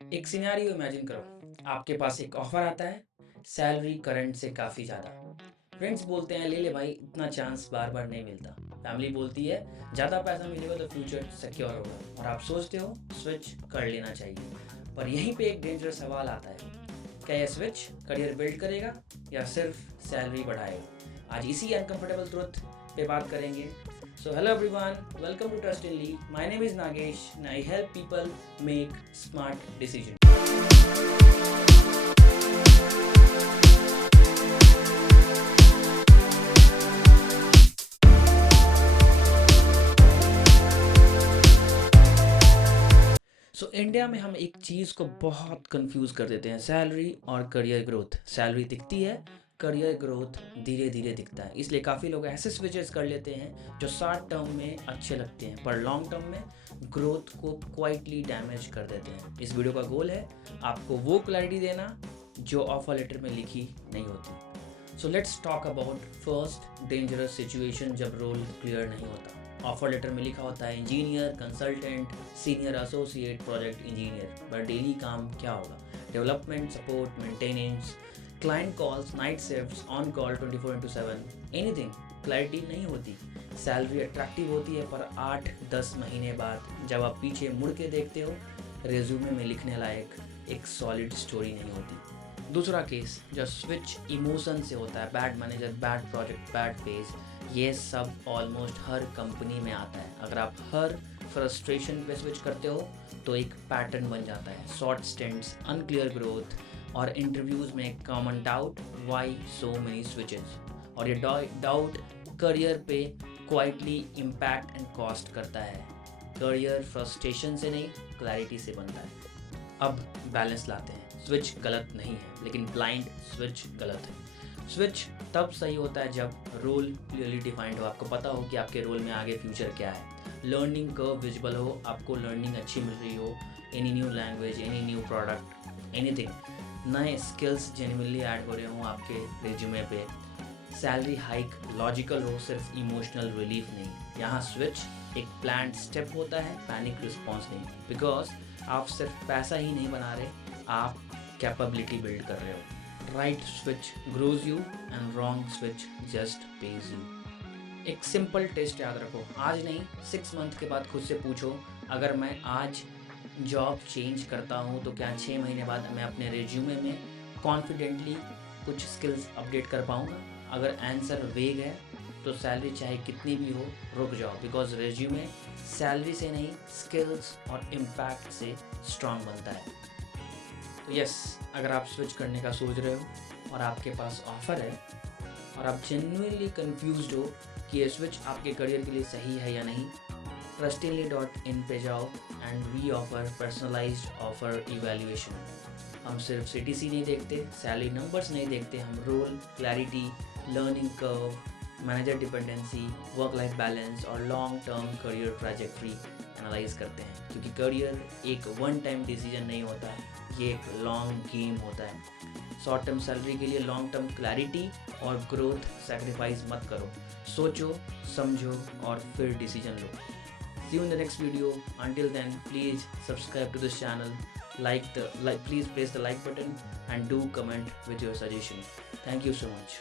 एक scenario imagine करो, आपके पास एक ऑफर आता है, सैलरी करंट से काफ़ी ज़्यादा। फ्रेंड्स बोलते हैं ले ले भाई, इतना चांस बार बार नहीं मिलता। फैमिली बोलती है ज़्यादा पैसा मिलेगा तो फ्यूचर सिक्योर होगा, और आप सोचते हो स्विच कर लेना चाहिए। पर यहीं पे एक डेंजरस सवाल आता है, क्या यह स्विच करियर बिल्ड करेगा या सिर्फ सैलरी बढ़ाएगा? आज इसी अनकंफर्टेबल ट्रुथ पे बात करेंगे। So hello everyone, welcome to Trust in Lee. My name is Nagesh and I help people make smart decisions. India में हम एक चीज़ को बहुत कंफ्यूज कर देते हैं, सैलरी और करियर ग्रोथ। सैलरी दिखती है, करियर ग्रोथ धीरे धीरे दिखता है। इसलिए काफ़ी लोग ऐसे स्विचेस कर लेते हैं जो शॉर्ट टर्म में अच्छे लगते हैं पर लॉन्ग टर्म में ग्रोथ को क्वाइटली डैमेज कर देते हैं। इस वीडियो का गोल है आपको वो क्लैरिटी देना जो ऑफर लेटर में लिखी नहीं होती। So let's talk about first dangerous situation जब रोल क्लियर नहीं होता। ऑफर लेटर में लिखा होता है engineer, consultant, senior associate, project engineer, पर डेली काम क्या होगा? Development, support, maintenance, client calls, night shifts, on call 24/7, anything. Clarity नहीं होती। सैलरी अट्रैक्टिव होती है पर 8-10 महीने बाद जब आप पीछे मुड़ के देखते हो, रेज्यूमे में लिखने लायक एक सॉलिड स्टोरी नहीं होती। दूसरा केस जो स्विच इमोशन से होता है, bad manager, bad project, bad phase, ये सब ऑलमोस्ट हर कंपनी में आता है। अगर आप हर फ्रस्ट्रेशन पे स्विच करते हो तो एक पैटर्न बन जाता है, शॉर्ट स्टिंट्स, अनक्लियर ग्रोथ और इंटरव्यूज में common doubt, why so many switches. और ये डाउट करियर पे क्वाइटली इम्पैक्ट एंड कॉस्ट करता है। करियर फ्रस्ट्रेशन से नहीं, क्लैरिटी से बनता है। अब बैलेंस लाते हैं। स्विच गलत नहीं है लेकिन ब्लाइंड स्विच गलत है। स्विच तब सही होता है जब रोल क्लियरली डिफाइंड हो, आपको पता हो कि आपके रोल में आगे फ्यूचर क्या है, लर्निंग कर्व विजिबल हो, आपको लर्निंग अच्छी मिल रही हो, any new language, any new product, anything, नए स्किल्स जेन्युइनली ऐड हो रहे हों आपके रिज्यूमे पे, सैलरी हाइक लॉजिकल हो, सिर्फ इमोशनल रिलीफ नहीं। यहाँ स्विच एक प्लान्ड स्टेप होता है, पैनिक रिस्पॉन्स नहीं, बिकॉज आप सिर्फ पैसा ही नहीं बना रहे, आप कैपेबिलिटी बिल्ड कर रहे हो। Right switch grows you and wrong switch just page you. एक सिंपल टेस्ट याद रखो, आज नहीं 6 मंथ के बाद खुद से पूछो, अगर मैं आज जॉब चेंज करता हूँ तो क्या 6 महीने बाद मैं अपने रिज्यूमे में कॉन्फिडेंटली कुछ स्किल्स अपडेट कर पाऊँगा? अगर आंसर वेग है तो सैलरी चाहे कितनी भी हो रुक जाओ, बिकॉज रिज्यूमे सैलरी से नहीं स्किल्स और इम्पैक्ट से स्ट्रांग बनता है। तो यस, अगर आप स्विच करने का सोच रहे हो और आपके पास ऑफर है और आप जेन्युइनली कंफ्यूज्ड हो कि ये स्विच आपके करियर के लिए सही है या नहीं, trustinly.in पे जाओ and we offer personalised offer evaluation. हम सिर्फ सीटीसी नहीं देखते, सैलरी नंबर्स नहीं देखते, हम role clarity, learning curve, manager dependency, work life balance और long term career trajectory analyse करते हैं। क्योंकि करियर एक वन टाइम डिसीजन नहीं होता, ये एक लॉन्ग गेम होता है। शॉर्ट टर्म सैलरी के लिए लॉन्ग टर्म क्लैरिटी और ग्रोथ सैक्रिफाइस मत करो। सोचो, समझो और फिर decision low. See you in the next video. Until then, please subscribe to this channel, please press the like button and do comment with your suggestion. Thank you so much.